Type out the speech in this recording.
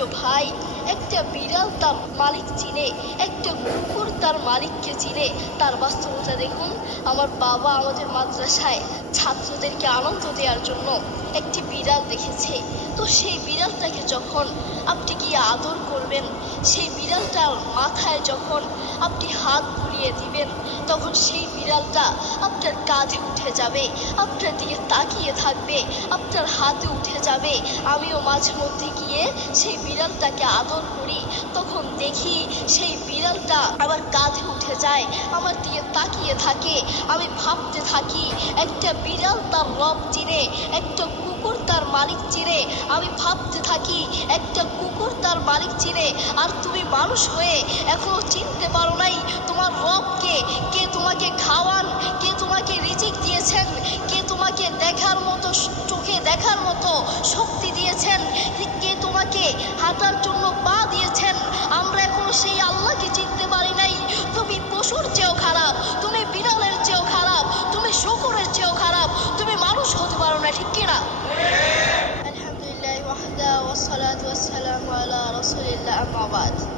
প্রিয় ভাই, একটা বিড়াল তার মালিক চিনে, একটা কুকুর তার মালিককে চিনে। তার বাস্তবতা দেখুন, আমার বাবা আমাদের মাদ্রাসায় ছাত্রদেরকে আনন্দ দেওয়ার জন্য একটি বিড়াল দেখেছে। তো সেই বিড়ালটাকে যখন আপনি গিয়ে আদর করবেন, সেই বিড়ালটার মাথায় যখন আপনি হাত বুলিয়ে দিবেন, তখন সেই বিড়ালটা আপনার কাঁধে উঠে যাবে, আপনার দিকে তাকিয়ে থাকবে, আপনার হাতে উঠে যাবে। আমিও মাঝে মধ্যে গিয়ে সেই বিড়ালটাকে আদর করি, তখন দেখি সেই বিড়ালটা আমার কাঁধে উঠে যায়, আমার দিকে তাকিয়ে থাকে। আমি ভাবতে থাকি, একটা বিড়াল তার রব চিনে, একটা মালিক চিনে। আমি ভাবতে থাকি, একটা কুকুর তার মালিক চিনে, আর তুমি মানুষ হয়ে এখনও চিনতে পারো নাই তোমার রবকে কে। তোমাকে খাওয়ান, কে তোমাকে রিজিক দিয়েছেন, কে তোমাকে দেখার মতো, চোখে দেখার মতো শক্তি দিয়েছেন, কে তোমাকে হাঁটার জন্য পা দিয়েছেন। আমরা এখনও সেই আল্লাহকে চিনতে পারি নাই। তুমি পশুর চেয়েও খারাপ, তুমি বিড়ালের চেয়েও খারাপ, তুমি শকুরের চেয়েও খারাপ, তুমি মানুষ হতে পারো না, ঠিক that are robots.